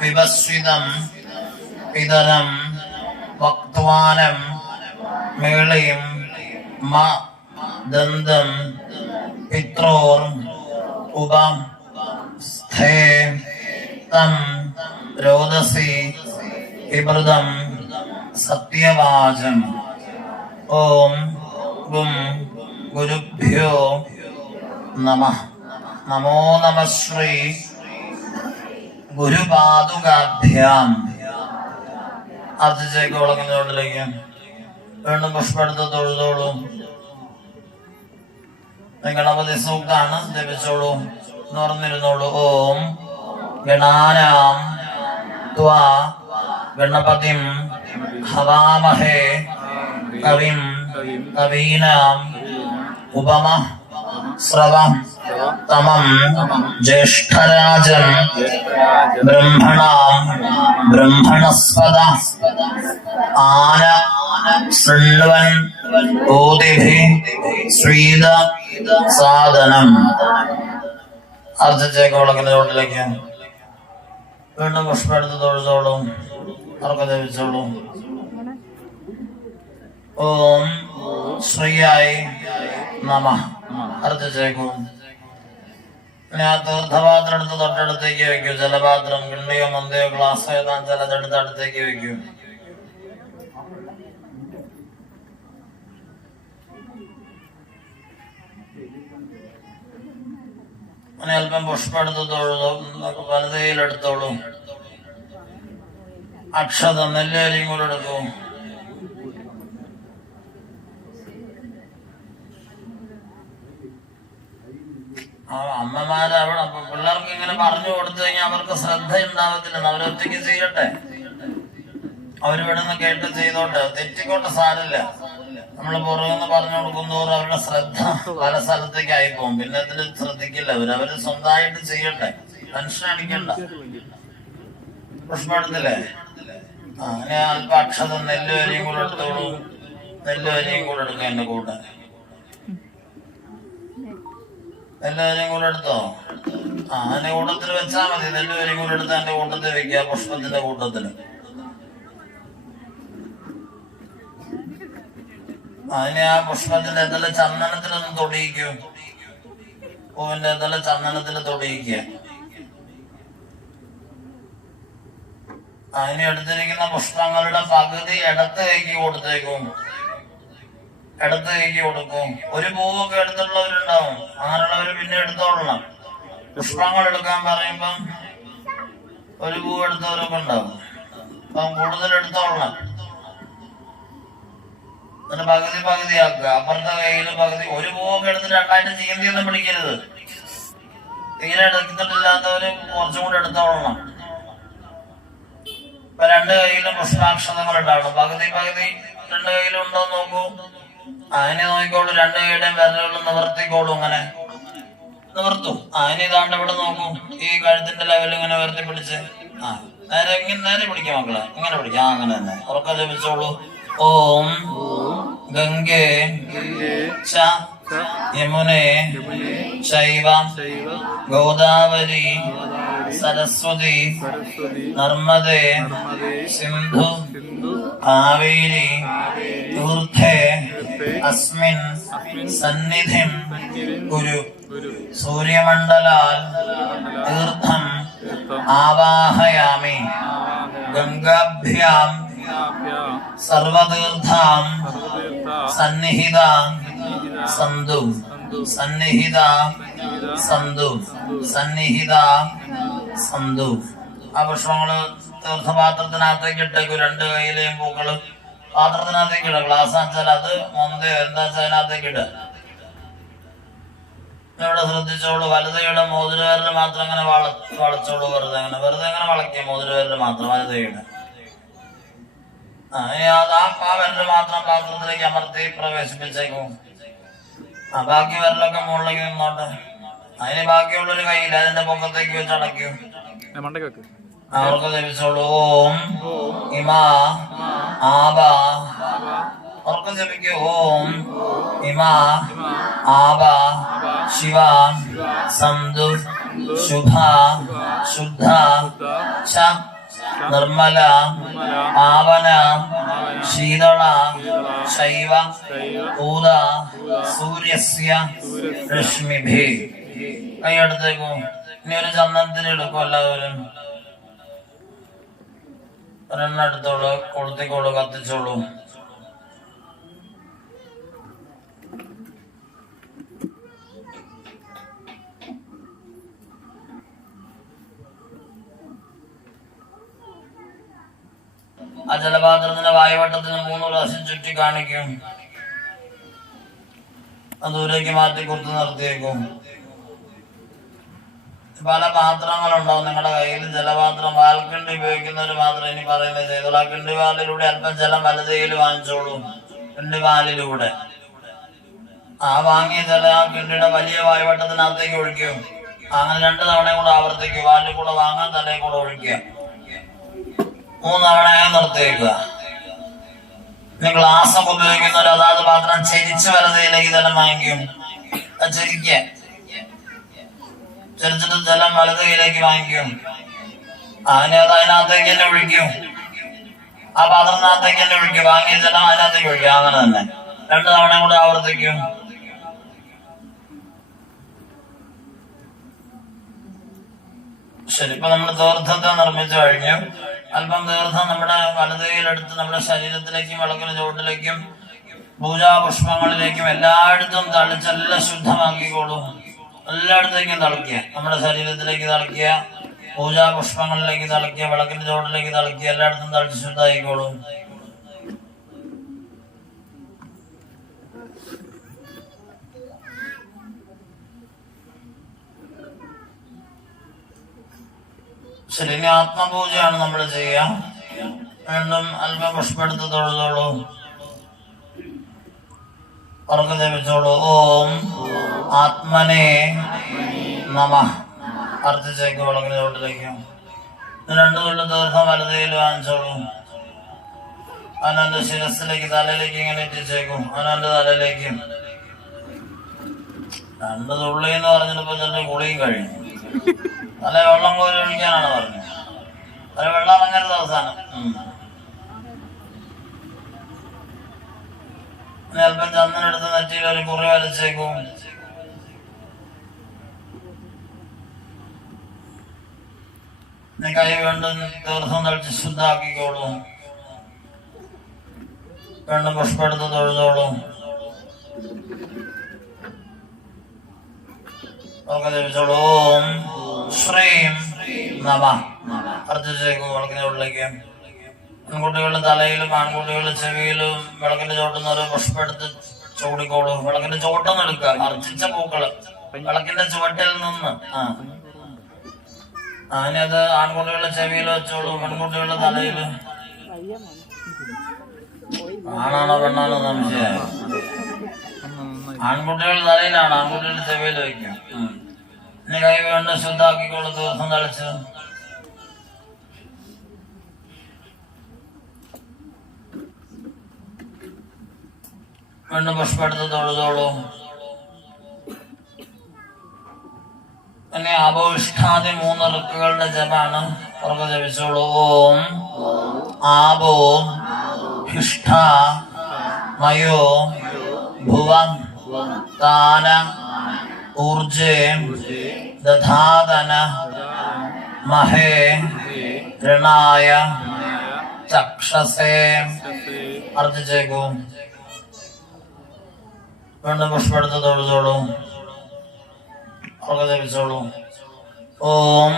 വിവസ്വിതം പിതരം വക്വാനം മേളയും മ ദന്തം പിത്രോർ ഉപം സ്ഥേ തം രോദസി വിമൃതം സത്യവാചം. ഓം ഗും ഗുരുഭ്യോ നമഃ. നമോ നമഃ ശ്രീ ഗുരുപാദുകാഭ്യാം. അർജിച്ചേക്ക് വിളങ്ങുന്നതിലേക്ക് വീണ്ടും പുഷ്പെടുത്ത് തൊഴുതോളൂ. ഗണപതി സൂക്താണ്, ജപിച്ചോളൂ, തുറന്നിരുന്നോളൂ. ഓം ഗണാനാം ത്വാ ഗണപതിം ഹവാമഹേ കവിം കവീനാം ഉപമഃ ശ്രവം തമം ജ്യേഷ്ഠരാജം ബ്രഹ്മണാം ബ്രഹ്മണസ്പദ ആന ശൃണ്വൻ ഓതിഭിഃ ശ്രീദ സാദനം. അർജിച്ചേക്ക് വിളക്കിന്റെ ചോട്ടിലേക്ക് വീണ്ടും പുഷ്പെടുത്ത് തൊഴുതോളൂ, ഉറക്കെ ജപിച്ചോളൂ. ഓം ശ്രീയായി നമഃ. അർജിച്ചേക്കും. ഇനി ആ തീർത്ഥപാത്രം എടുത്ത് തൊട്ടടുത്തേക്ക് വെക്കൂ. ജലപാത്രം കിണ്ടിയോ മന്തിയോ ഗ്ലാസ്സോ ഏതാ ജലത്തെടുത്ത് അടുത്തേക്ക് വെക്കൂ. അങ്ങനെ അല്പം പുഷ്പം എടുത്ത് തൊഴുതോ, വലതയിലെടുത്തോളൂ. അക്ഷതം നെല്ലേരിയും കൂടെ എടുക്കൂ. അമ്മമാര് അവിടെ പിള്ളേർക്ക് ഇങ്ങനെ പറഞ്ഞു കൊടുത്തു കഴിഞ്ഞാൽ അവർക്ക് ശ്രദ്ധ ഉണ്ടാവത്തില്ല. അവരൊറ്റയ്ക്ക് ചെയ്യട്ടെ, അവരിവിടെ നിന്ന് കേട്ട് ചെയ്തോട്ടെ, തെറ്റിക്കോട്ടെ, സാരില്ല. നമ്മള് പുറകുന്ന് പറഞ്ഞു കൊടുക്കുന്നതോറും അവരുടെ ശ്രദ്ധ പല സ്ഥലത്തേക്ക് ആയിപ്പോവും. പിന്നെ അതിൽ ശ്രദ്ധിക്കില്ല. അവര് സ്വന്തമായിട്ട് ചെയ്യട്ടെ, ടെൻഷൻ അടിക്കണ്ട. പുഷ്പെടുത്തില്ലേ? അങ്ങനെ അല്പം അക്ഷതം നെല്ലുവരിയും കൂടെ എടുത്തോളൂ. നെല്ലുവരിയും കൂടെ എടുക്കാം. എന്റെ കൂടെ നെല്ലുവരിയും കൂടെ എടുത്തോ. എന്റെ കൂട്ടത്തിൽ വെച്ചാ മതി. നെല്ലുവരിയും കൂടെ എടുത്ത് എന്റെ കൂട്ടത്തിൽ വെക്കുക, പുഷ്പത്തിന്റെ കൂട്ടത്തില്. അതിനെ ആ പുഷ്പത്തിന്റെ ഇതില ചന്ദനത്തിലൊന്ന് തൊടിയിക്കൂ. പൂവിന്റെ ഇതില ചന്ദനത്തിൽ തൊടിയിക്കുക. അതിന് എടുത്തിരിക്കുന്ന പുഷ്പങ്ങളുടെ പകുതി ഇടത്ത് കൈക്ക് കൊടുത്തേക്കും, ഇടത്ത് കൈക്ക് കൊടുക്കും. ഒരു പൂവൊക്കെ എടുത്തുള്ളവരുണ്ടാവും, അങ്ങനെയുള്ളവര് പിന്നെ എടുത്തോളണം. പുഷ്പങ്ങൾ എടുക്കാൻ പറയുമ്പം ഒരു പൂവ് എടുത്തവരൊക്കെ ഉണ്ടാവും. അപ്പം കൂടുതൽ എടുത്തോളണം. എന്നിട്ട് പകുതി പകുതിയാക്കുക. അപ്പുറത്തെ കയ്യില് പകുതി. ഒരു പൂവൊക്കെ എടുത്ത് രണ്ടായിട്ട് ചീന്തിയൊന്നും പിടിക്കരുത്. തീരെ എടുത്തിട്ടില്ലാത്തവര് കുറച്ചും കൂടെ എടുത്തോളണം. ഇപ്പൊ രണ്ട് കയ്യിലും പുഷ്പാക്ഷതങ്ങൾ ഉണ്ടാവണം. പകുതി പകുതി രണ്ട് കയ്യിലും ഉണ്ടോ നോക്കൂ. അതിനെ നോക്കിക്കോളൂ. രണ്ട് കൈയുടെയും വിരലുകളും നിവർത്തിക്കോളൂ. ഇങ്ങനെ നിവർത്തു. അതിന് ഇതാണ്ട് ഇവിടെ നോക്കൂ. ഈ കഴുത്തിന്റെ ലെവൽ ഇങ്ങനെ ഉയർത്തി പിടിച്ച് നേരെ ഇങ്ങനെ നേരെ പിടിക്കാം മക്കളെ. ഇങ്ങനെ പിടിക്കാം. അങ്ങനെ തന്നെ ഉറക്കം ജപിച്ചോളൂ. ഓം ഗംഗേ ച യമുനേ ചൈവ ഗോദാവരി സരസ്വതി നർമ്മദേ സിന്ധു കാവേരി തീർത്ഥേ അസ്മിൻ സന്നിധിം കുരു. സൂര്യമണ്ഡലാൽ തീർത്ഥം ആവാഹയാമി. ഗംഗാഭ്യാം സർവതീർത്ഥാം സന്നിഹിതാം സന്തു. സന്നിഹിതാം സന്തു. സന്നിഹിതാം സന്തു. ആ പുഷ്പങ്ങള് തീർത്ഥപാത്രത്തിനകത്തേക്ക് ഇട്ടേക്കു. രണ്ട് കൈയിലെയും പൂക്കള് പാത്രത്തിനകത്തേക്ക് ഇടുക. ഗ്ലാസ് വെച്ചാൽ അത് മൊന്തയോ എന്താ വെച്ചാൽ അതിനകത്തേക്ക് ഇടുക. ഇവിടെ ശ്രദ്ധിച്ചോളൂ. വലതയുടെ മോതിരവേരില് മാത്രം അങ്ങനെ വളച്ചോളൂ. വെറുതെ അങ്ങനെ വളയ്ക്കുക. മോതിരവേരില് മാത്രം വലതയുടെ. ആ വിരല് മാത്രം പാത്രത്തിലേക്ക് അമർത്തി പ്രവേശിപ്പിച്ചേക്കും. ബാക്കി വിരലൊക്കെ മുകളിലേക്ക് നിന്നോട്ടെ. അതിന് ബാക്കിയുള്ളൊരു കയ്യിൽ അതിന്റെ പൊക്കത്തേക്ക് വെച്ച് അടയ്ക്കൂ. അവർക്ക് ജപിച്ചോളൂ. ഓം ഇമാ ആബ. അവർക്ക് ജപിക്കൂ. ഓം ഇമാ ആബ ശിവ സന്തു ശുഭ ശുദ്ധ ച നിർമ്മല പാവന ശീതള ശൈവ ഭൂത സൂര്യസ്യ രശ്മിഭി. കൈയെടുത്തേക്കോ. ഇനി ഒരു ചന്ദനത്തിന് എടുക്കും എല്ലാവരും. ഒരെണ്ണം എടുത്തോളൂ, കൊളുത്തിക്കോളൂ, കത്തിച്ചോളൂ. ആ ജലപാത്രത്തിന്റെ വായുവട്ടത്തിന് 3 പ്രാവശ്യം ചുറ്റി കാണിക്കും. അത് ദൂരേക്ക് മാറ്റി കുത്തു നിർത്തിയേക്കും. പല പാത്രങ്ങളുണ്ടാവും നിങ്ങളുടെ കയ്യിൽ. ജലപാത്രം വാൽക്കിണ്ടി ഉപയോഗിക്കുന്നവർ മാത്രം ഇനി പറയുന്നത് ചെയ്തോളൂ. ആ കിണ്ടിവാലിലൂടെ അല്പം ജലം വലതയിൽ വാങ്ങിച്ചോളൂ. കിണ്ടിവാലിലൂടെ ആ വാങ്ങിയ ജലം ആ കിണ്ടിയുടെ വലിയ വായുവട്ടത്തിനകത്തേക്ക് ഒഴിക്കും. അങ്ങനെ 2 തവണയും കൂടെ ആവർത്തിക്കും. വാലിൽ കൂടെ വാങ്ങാൻ തലയിൽ കൂടെ ഒഴിക്കുക. 3 തവണയായി നിർത്തിയേക്കുക. ഇനി ഗ്ലാസ് ഒക്കെ ഉപയോഗിക്കുന്നവർ അതാത് പാത്രം ചരിച്ച് വലതയിലേക്ക് ജലം വാങ്ങിക്കും. ചരിച്ചിട്ട് ജലം വലതയിലേക്ക് വാങ്ങിക്കും. അതിനെ അത് അതിനകത്തേക്ക് തന്നെ ഒഴിക്കും. ആ പാത്രത്തിനകത്തേക്ക് തന്നെ ഒഴിക്കും. വാങ്ങിയ ജലം അതിനകത്തേക്ക് ഒഴിക്കും. അങ്ങനെ തന്നെ 2 തവണയും കൂടെ ആവർത്തിക്കും. ശരി, ഇപ്പൊ നമ്മൾ തീർത്ഥത്തെ നിർമ്മിച്ചു കഴിഞ്ഞു. അല്പം തീർത്ഥം നമ്മുടെ വലതയിലെടുത്ത് നമ്മുടെ ശരീരത്തിലേക്കും വിളക്കിന് ചുവട്ടിലേക്കും പൂജാപുഷ്പങ്ങളിലേക്കും എല്ലായിടത്തും തളിച്ചെല്ലാം ശുദ്ധമാക്കിക്കോളൂ. എല്ലായിടത്തേക്കും തളിക്കുക. നമ്മുടെ ശരീരത്തിലേക്ക് തളിക്കുക, പൂജാപുഷ്പങ്ങളിലേക്ക് തളിക്കുക, വിളക്കിന്റെ ചുവട്ടിലേക്ക് തളിക്കുക. എല്ലായിടത്തും തളിച്ച് ശുദ്ധമായിക്കോളൂ. ശരി, ഇനി ആത്മപൂജയാണ് നമ്മൾ ചെയ്യുക. വീണ്ടും അല്പം പുഷ്പെടുത്ത് തൊഴുതോളൂ, ഉറക്കെ ജപിച്ചോളൂ. ഓം ആത്മനേ നമഃ. അർത്ഥിച്ചേക്ക് വിളക്കിന് ചോട്ടിലേക്ക്. 2 തുള്ളി തീർത്ഥം വലതയിൽ വാങ്ങിച്ചോളൂ. അവനവന്റെ ശിരസിലേക്ക് തലയിലേക്ക് ഇങ്ങനെ എത്തിച്ചേക്കും. അവനവന്റെ തലയിലേക്ക് 2 തുള്ളി എന്ന് പറഞ്ഞിട്ടിപ്പോ ചെറിയ കുളിയും കഴിഞ്ഞു. തല വെള്ളം കോരി ഒഴിക്കാനാണ് പറഞ്ഞത്. തല വെള്ളം ഇറങ്ങരുത് അവസാനം. അല്പം ചന്ദനെടുത്ത് നെറ്റിയിൽ ഒരു കുറി വരച്ചേക്കും. കൈ വീണ്ടും തീർത്ഥം തളിച്ച് ശുദ്ധാക്കിക്കോളൂ. വീണ്ടും പുഷ്പെടുത്ത് തൊഴുതോളൂ. ഓം ശ്രീം നമഃ. അർത്ഥിച്ചേക്കും വിളക്കിന്റെ ഉള്ളിലേക്ക്. പെൺകുട്ടികളുടെ തലയിലും ആൺകുട്ടികളുടെ ചെവിയിലും വിളക്കിന്റെ ചോട്ടുന്നവര് പുഷ്പെടുത്ത് ചൂടിക്കോളൂ. വിളക്കിന്റെ ചോട്ടൊന്നും എടുക്കുക. അർച്ചിച്ച പൂക്കള് വിളക്കിന്റെ ചുവട്ടിൽ നിന്ന് അതിനത് ആൺകുട്ടികളുടെ ചെവിയിൽ വെച്ചോളൂ. പെൺകുട്ടികളുടെ തലയില് ആണാണോ പെണ്ണാണോ സംശയം. ആൺകുട്ടികളുടെ തലയിലാണ്, ആൺകുട്ടികളുടെ ചെവിയിൽ വയ്ക്കും. ഇനി കൈ വേണ്ട ശുദ്ധാക്കിക്കോളൂ. ദിവസം തളിച്ച് വീണ്ടും പുഷ്പെടുത്ത് തൊഴുതോളൂ. പിന്നെ ആബോഷ്ടാദി 3 ഋക്കുകളുടെ ജപാണ്. ഉറക്കെ ജപിച്ചോളൂ. ഓം ആബോ ഹിഷ്ഠ മയോ ഭുവം താന ഊർജേ ദധാതന മഹേ ഋണായ ചക്ഷസേ. അർത്ഥിച്ചേക്കൂ. വീണ്ടും പുഷ്പെടുത്ത് തൊഴുതോളൂ. ജപിച്ചോളൂ. ഓം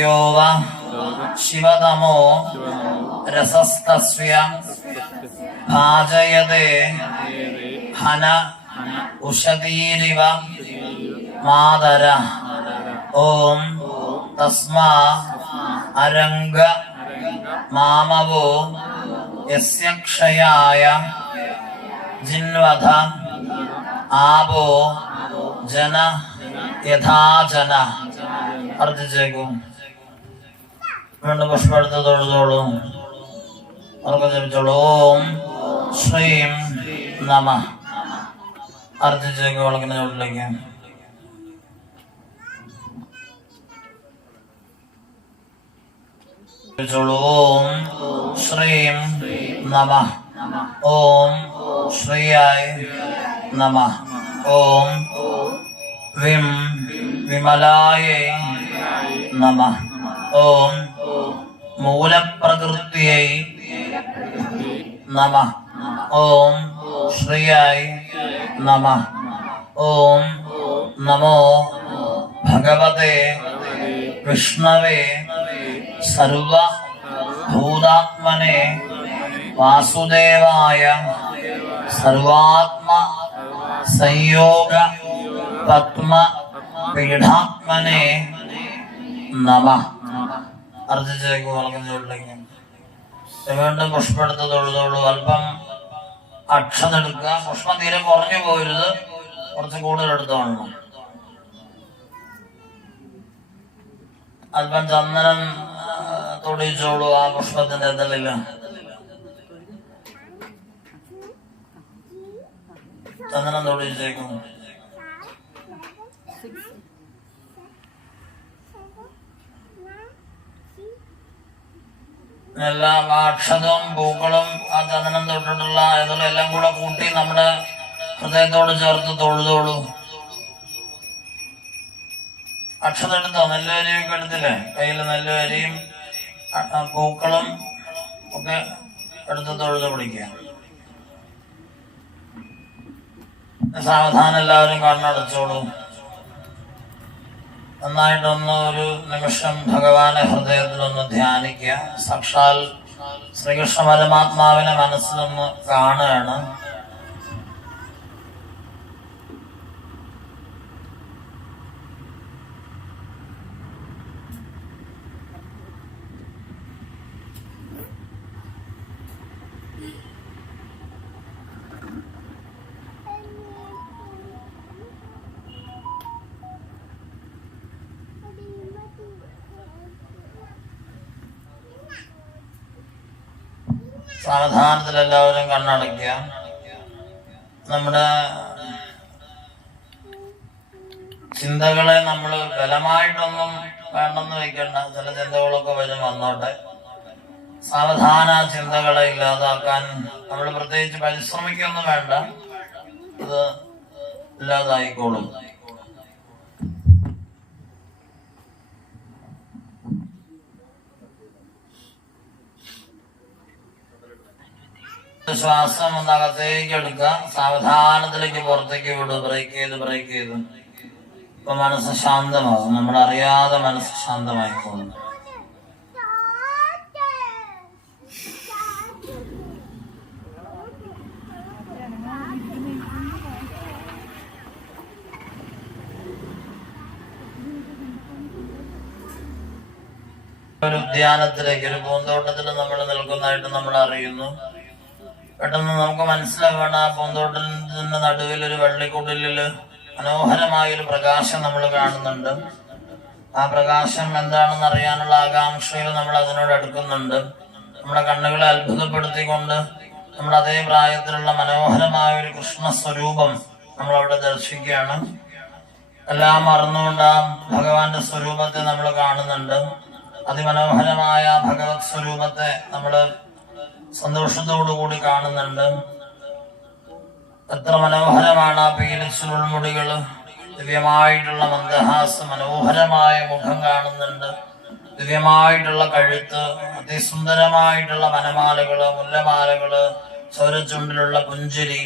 യോവ ശിവതമോ രസസ്തസ്യ ഭാജയതേ ഹന ഉഷതീരിവ മാതര. ഓം തസ്മാ അരംഗ മാമവോ യസ്യ ക്ഷയായ ജിൻവധ ആപോ ജന യഥാജന. അർത്ഥിച്ചേക്കും. വീണ്ടും പുഷ്പെടുത്ത് തൊഴുതോളൂ. ഉറക്കെ ജപിച്ചോളൂ. ഓം ശ്രീം നമഃ. അർത്ഥിച്ചേക്കും വിളക്കിന്റെ ചോട്ടിലേക്ക്. ഓം ശ്രീം നമഃ. ഓം ശ്രീയായ നമഃ. ഓം വിം വിമലായ നമഃ. ഓം മൂലപ്രകൃത്യൈ നമഃ. ഓം ശ്രീയായ നമഃ. ഓം നമോ ഭഗവതേ വിഷ്ണവേ സർവഭൂതാത്മനെ വാസുദേവായ സർവാത്മ സംയോഗ പത്മ പീഠാത്മനെ നമഃ. അർജിച്ചേക്ക് വളർന്നുള്ളേക്ക് വീണ്ടും പുഷ്പെടുത്ത് തൊഴുതോളൂ. അല്പം അക്ഷതെടുക്കുക. പുഷ്പം തീരെ കുറഞ്ഞു പോരുത്, കുറച്ച് കൂടുതൽ എടുത്തോളണം. അല്പം ചന്ദനം തൊടിച്ചോളൂ ആ പുഷ്പത്തിന്റെ ഇതളില്ല. ചന്ദനം തൊടിച്ചേക്കും. എല്ലാം അക്ഷതവും പൂക്കളും ആ ചന്ദനം തൊട്ടിട്ടുള്ള ഇതെല്ലാം എല്ലാം കൂടെ കൂട്ടി നമ്മുടെ ഹൃദയത്തോട് ചേർത്ത് തൊഴുതോളൂ. അക്ഷത എടുത്തോ? നെല്ലുവരിയൊക്കെ എടുത്തില്ലേ? കയ്യിൽ നെല്ലുവരിയും പൂക്കളും ഒക്കെ എടുത്ത് തൊഴുത് പിടിക്കുക. സാവധാനം എല്ലാവരും കണ്ണടച്ചോളൂ. നന്നായിട്ടൊന്ന് ഒരു നിമിഷം ഭഗവാനെ ഹൃദയത്തിലൊന്ന് ധ്യാനിക്കുക. സാക്ഷാൽ ശ്രീകൃഷ്ണ പരമാത്മാവിനെ മനസ്സിലൊന്ന് കാണുകയാണ്. സാവധാനത്തിൽ എല്ലാവരും കണ്ണടയ്ക്കുക. നമ്മുടെ ചിന്തകളെ നമ്മൾ ബലമായിട്ടൊന്നും വേണ്ടെന്ന് വെക്കണ്ട. ചില ചിന്തകളൊക്കെ വരും, വന്നോട്ടെ. സാവധാന ചിന്തകളെ ഇല്ലാതാക്കാൻ നമ്മൾ പ്രത്യേകിച്ച് പരിശ്രമിക്കൊന്നും വേണ്ട, ഇത് ഇല്ലാതായിക്കോളും. ശ്വാസം ഒന്ന് അകത്തേക്ക് എടുക്കുക. സാവധാനത്തിലേക്ക് പുറത്തേക്ക് വിടുക. ബ്രേക്ക് ചെയ്ത് ഇപ്പൊ മനസ്സ് ശാന്തമാകും. നമ്മളറിയാതെ മനസ്സ് ശാന്തമായിക്കോളും. ഒരു ഉദ്യാനത്തിലേക്ക്, ഒരു പൂന്തോട്ടത്തിൽ നമ്മൾ നിൽക്കുന്നതായിട്ട് നമ്മൾ അറിയുന്നു. പെട്ടെന്ന് നമുക്ക് മനസ്സിലാവണം, ആ പൂന്തോട്ടത്തിന്റെ നടുവിൽ ഒരു വെള്ളിക്കുടലില് മനോഹരമായൊരു പ്രകാശം നമ്മൾ കാണുന്നുണ്ട്. ആ പ്രകാശം എന്താണെന്ന് അറിയാനുള്ള ആകാംക്ഷയിൽ നമ്മൾ അതിനോട് അടുക്കുന്നുണ്ട്. നമ്മുടെ കണ്ണുകളെ അത്ഭുതപ്പെടുത്തിക്കൊണ്ട് നമ്മൾ അതേ പ്രായത്തിലുള്ള മനോഹരമായ ഒരു കൃഷ്ണ സ്വരൂപം നമ്മൾ അവിടെ ദർശിക്കുകയാണ്. എല്ലാം മറന്നുകൊണ്ട് ആ ഭഗവാന്റെ സ്വരൂപത്തെ നമ്മൾ കാണുന്നുണ്ട്. അതിമനോഹരമായ ഭഗവത് സ്വരൂപത്തെ നമ്മള് സന്തോഷത്തോടുകൂടി കാണുന്നുണ്ട്. എത്ര മനോഹരമാണ് ആ പീലിച്ചുരുൾമുടികള്, ദിവ്യമായിട്ടുള്ള മന്ദഹാസം, മനോഹരമായ മുഖം കാണുന്നുണ്ട്, ദിവ്യമായിട്ടുള്ള കഴുത്ത്, അതിസുന്ദരമായിട്ടുള്ള വനമാലകള്, മുല്ലമാലകള്, ചോരച്ചുണ്ടിലുള്ള പുഞ്ചിരി,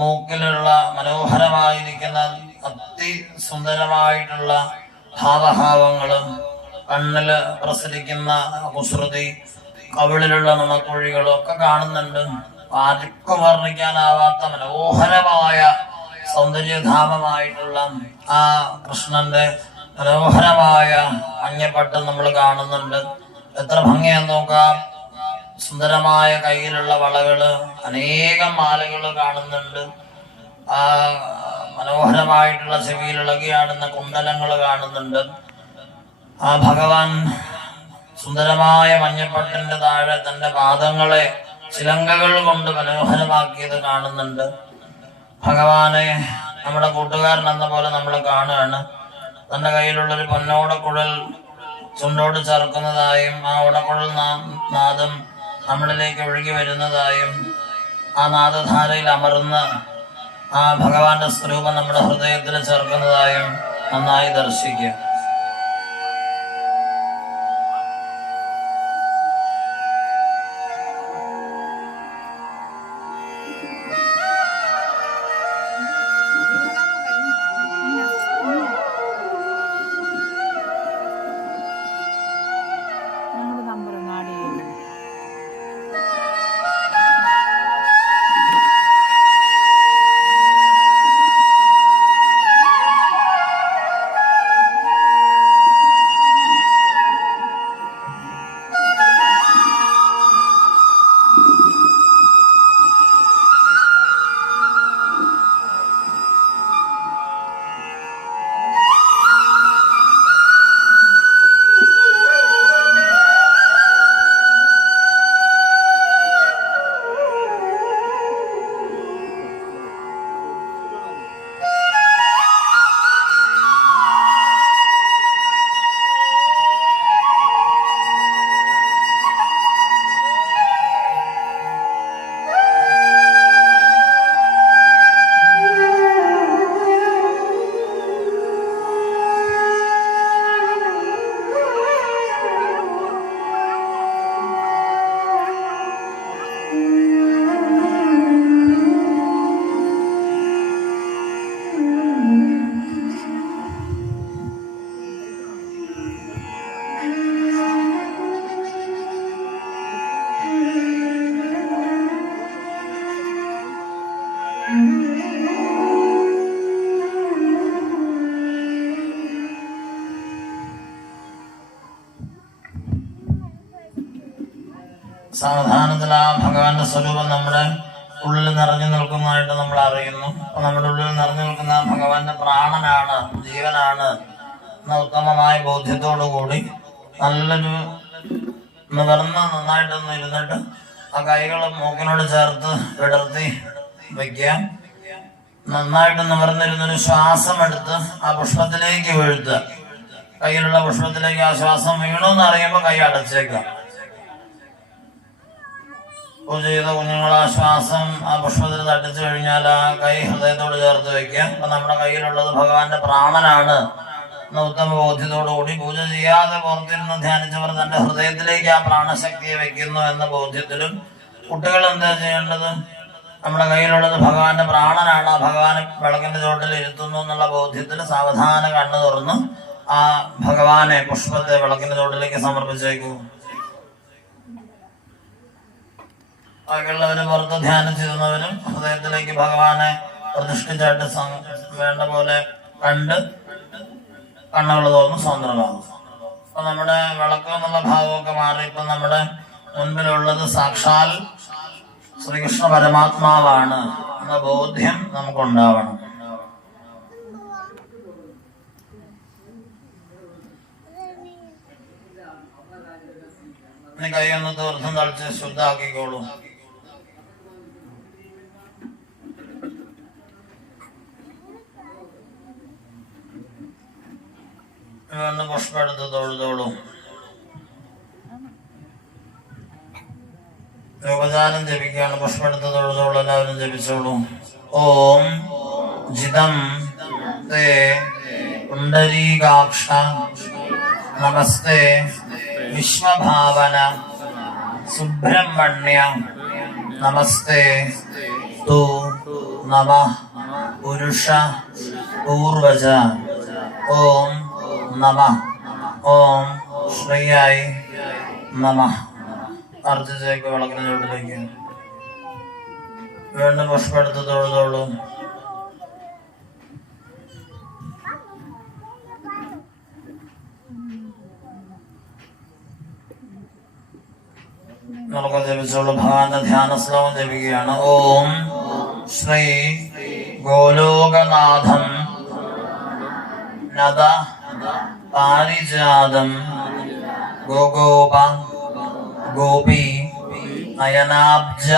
മൂക്കിലുള്ള മനോഹരമായിരിക്കുന്ന അതിസുന്ദരമായിട്ടുള്ള ഭാവഭാവങ്ങളും, കണ്ണില് പ്രസരിക്കുന്ന കുസൃതി, കവിളിലുള്ള നുണക്കുഴികളും ഒക്കെ കാണുന്നുണ്ട്. ആർക്കും വർണ്ണിക്കാനാവാത്ത മനോഹരമായ സൗന്ദര്യധാമമായിട്ടുള്ള ആ കൃഷ്ണന്റെ മനോഹരമായ മഞ്ഞപ്പട്ടം നമ്മൾ കാണുന്നുണ്ട്. എത്ര ഭംഗിയാന്ന് നോക്കാം. സുന്ദരമായ കയ്യിലുള്ള വളകള്, അനേകം മാലകള് കാണുന്നുണ്ട്. ആ മനോഹരമായിട്ടുള്ള ചെവിയിലിളകിയാടുന്ന കുണ്ടലങ്ങൾ കാണുന്നുണ്ട്. ആ ഭഗവാൻ സുന്ദരമായ മഞ്ഞപ്പട്ടിന്റെ താഴെ തന്റെ പാദങ്ങളെ ചിലങ്കകൾ കൊണ്ട് മനോഹരമാക്കിയത് കാണുന്നുണ്ട്. ഭഗവാനെ നമ്മുടെ കൂട്ടുകാരൻ എന്ന പോലെ നമ്മൾ കാണുകയാണ്. തന്റെ കയ്യിലുള്ളൊരു പൊന്നോടക്കുഴൽ ചുണ്ടോട് ചേർക്കുന്നതായും ആ ഉടക്കുഴൽ നാദം നമ്മളിലേക്ക് ഒഴുകി വരുന്നതായും ആ നാദധാരയിൽ അമർന്ന് ആ ഭഗവാന്റെ സ്വരൂപം നമ്മുടെ ഹൃദയത്തിൽ ചേർക്കുന്നതായും നന്നായി ദർശിക്കുക. സാവധാനത്തിൽ ആ ഭഗവാന്റെ സ്വരൂപം നമ്മുടെ ഉള്ളിൽ നിറഞ്ഞു നിൽക്കുന്നതായിട്ട് നമ്മൾ അറിയുന്നു. അപ്പൊ നമ്മുടെ ഉള്ളിൽ നിറഞ്ഞു നിൽക്കുന്ന ഭഗവാന്റെ പ്രാണനാണ്, ജീവനാണ് എന്ന ഉത്തമമായ ബോധ്യത്തോടു കൂടി നല്ലൊരു നിവർന്ന് നന്നായിട്ടൊന്ന് ഇരുന്നിട്ട് ആ കൈകൾ മൂക്കിനോട് ചേർത്ത് വിടർത്തി വയ്ക്കാം. നന്നായിട്ട് നിവർന്നിരുന്നൊരു ശ്വാസം എടുത്ത് ആ പുഷ്പത്തിലേക്ക് വീഴ്ത്തുക. കയ്യിലുള്ള പുഷ്പത്തിലേക്ക് ആ ശ്വാസം വീണോന്ന് അറിയുമ്പോൾ കൈ അടച്ചേക്കാം. പൂജ ചെയ്ത കുഞ്ഞുങ്ങൾ ആ ശ്വാസം ആ പുഷ്പത്തിൽ തട്ടിച്ചു കഴിഞ്ഞാൽ ആ കൈ ഹൃദയത്തോട് ചേർത്ത് വെക്കാം. അപ്പൊ നമ്മുടെ കയ്യിലുള്ളത് ഭഗവാന്റെ പ്രാണനാണ് എന്ന ഉത്തമ ബോധ്യത്തോടു കൂടി പൂജ ചെയ്യാതെ പുറത്തിരുന്ന് ധ്യാനിച്ചവർ തന്റെ ഹൃദയത്തിലേക്ക് ആ പ്രാണശക്തിയെ വെക്കുന്നു എന്ന ബോധ്യത്തിലും കുട്ടികൾ എന്താ ചെയ്യേണ്ടത്? നമ്മുടെ കയ്യിലുള്ളത് ഭഗവാന്റെ പ്രാണനാണ്, ആ ഭഗവാനെ വിളക്കിന്റെ ചോട്ടിൽ ഇരുത്തുന്നു എന്നുള്ള ബോധ്യത്തിൽ സാവധാനം കണ്ണു തുറന്ന് ആ ഭഗവാനെ പുഷ്പത്തെ വിളക്കിന്റെ ചോട്ടിലേക്ക് സമർപ്പിച്ചേക്കൂ. ബാക്കിയുള്ളവര് പുറത്ത് ധ്യാനിച്ചിരുന്നവരും ഹൃദയത്തിലേക്ക് ഭഗവാനെ പ്രതിഷ്ഠിച്ചായിട്ട് വേണ്ട പോലെ കണ്ട് കണ്ണുകൾ തോന്നും സ്വതന്ത്രമാകും. അപ്പൊ നമ്മുടെ വിളക്ക് എന്നുള്ള ഭാവമൊക്കെ മാറി ഇപ്പൊ നമ്മുടെ മുൻപിലുള്ളത് സാക്ഷാൽ ശ്രീകൃഷ്ണ പരമാത്മാവാണ് എന്ന ബോധ്യം നമുക്കുണ്ടാവണം. ഇനി കൈയൊന്ന് തീർത്ഥം തളിച്ച് ശുദ്ധാക്കിക്കോളൂ. വീണ്ടും പുഷ്പം എടുത്ത് തൊഴുതോളൂ. യോഗജാലം ജപിക്കുകയാണ്. പുഷ്പം എടുത്ത് തൊഴുതോളൂ. എല്ലാവരും ജപിച്ചോളൂ. ഓം ജിതം തേ പുണ്ഡരീകാക്ഷ നമസ്തേ വിശ്വഭാവന സുബ്രഹ്മണ്യ നമസ്തേ തു നമഃ പുരുഷ പൂർവജ ഓം നമഃ ഓം ശ്രീയായി നമഃ. അർജിച്ചേക്ക് വിളക്കിന് ചുവട്ടിലേക്ക് വീണ്ടും പുഷ്പെടുത്ത് തൊഴുതോളൂ. നമുക്ക് ജപിച്ചോളൂ. ഭഗവാന്റെ ധ്യാന ശ്ലോകം ജപിക്കുകയാണ്. ഓം ശ്രീ ഗോലോകനാഥം നദ പാരിജാതം ഗോഗോപ ഗോപി നയനാബ്ജ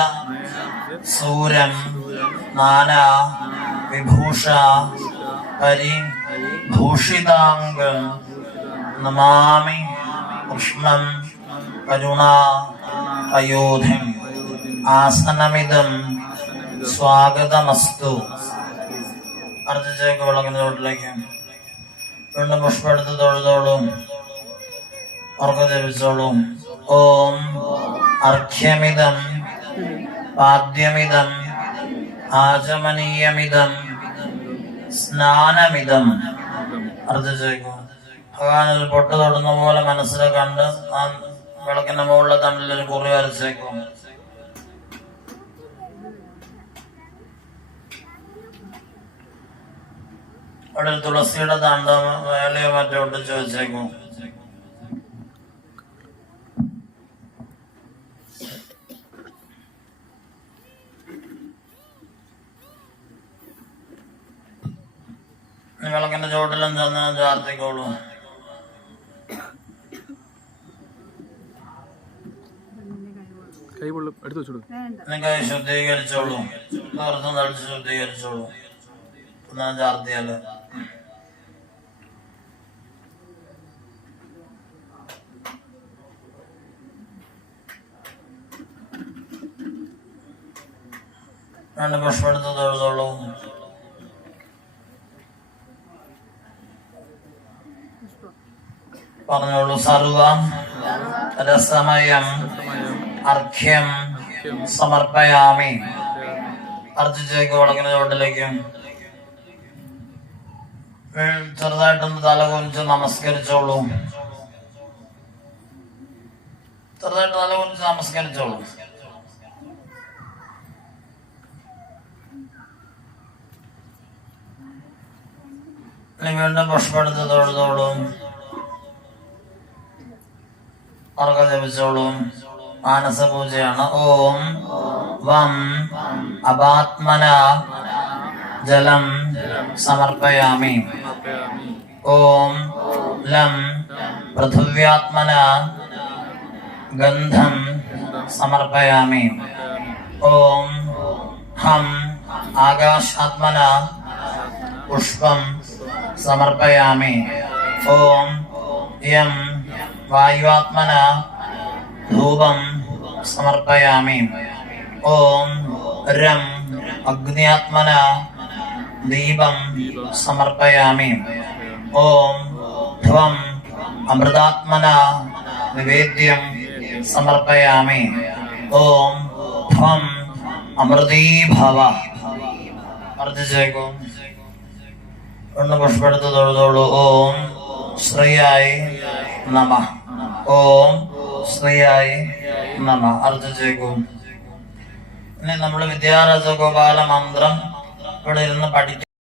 സൂരം നാനാ വിഭൂഷ പരിഭൂഷിതാംഗം നമാമി കൃഷ്ണം കരുണ അയോധ്യം ആസനമിതം സ്വാഗതമസ്തു. അർജിച്ചേക്ക് വിളക്കുന്ന ചോട്ടിലേക്ക് വീണ്ടും പുഷ്പം എടുത്ത് തൊഴുതോളും. ഉറക്കം ജപിച്ചോളും. ഓം അർഘ്യമിതം പാദ്യമിതം ആചമനീയമിതം സ്നാനമിതം. അർജിച്ചേക്കും ഭഗവാനൊരു പൊട്ട് തൊടുന്ന പോലെ മനസ്സിൽ കണ്ട് ആ വിളക്കിന്റെ മുകളിൽ തമ്മിലൊരു കുറി വരച്ചേക്കും. അവിടെ ഒരു തുളസിയുടെ തണ്ടം വേലയോ മറ്റോ ഒട്ടിച്ച് വെച്ചേക്കും. വിളക്കിന്റെ ചോട്ടിലും ചെന്ന് ചാർത്തിക്കോളൂ. കൈ ശുദ്ധീകരിച്ചോളൂ. പുറത്തും തളിച്ച് ശുദ്ധീകരിച്ചോളൂ. ചാർത്തിയാല് രണ്ട് പുഷ്പം എടുത്ത് തൊഴുതോളൂ. പറഞ്ഞോളൂ. സർവം രസമയം അർഘ്യം സമർപ്പയാമി. അർജിച്ചേക്ക് വിളക്കിന് ചോട്ടിലേക്ക് ചെറുതായിട്ടൊന്ന് തല കുനിച്ച് നമസ്കരിച്ചോളൂ. ചെറുതായിട്ട് തല കുനിച്ച് നമസ്കരിച്ചോളൂ. ഇനി വീണ്ടും പുഷ്പം എടുത്ത് തൊഴുതോളൂ. ഉറക്കം ജപിച്ചോളൂ. മാനസപൂജയാണ്. ഓം വം അപാത്മന ജലം സമർപ്പയാമി. ഓം ലം പൃഥിവ്യാത്മന ഗന്ധം സമർപ്പയാമി. ഓം ഹം ആകാശാത്മന പുഷ്പം സമർപ്പയാമി. ഓം യം വായുവാത്മന ധൂപം സമർപ്പയാമി. ഓം രം അഗ്നിയാത്മന ദീപം സമർപ്പയാമി. ഓം ധ്വം അമൃതാത്മന നിവേദ്യം സമർപ്പയാമി. ഓം ധ്വം അമൃതീഭവ. അർജിച്ചേക്കും. ഒന്ന് പുഷ്പെടുത്ത് തൊഴുതോളൂ. ഓം ശ്രീയായി നമ. ഓം ശ്രീയായി നമ. അർജിച്ചേക്കും. ഇനി നമ്മൾ വിദ്യാരസഗോപാല മന്ത്രം ഇവിടെ ഇരുന്ന് പഠിക്കും.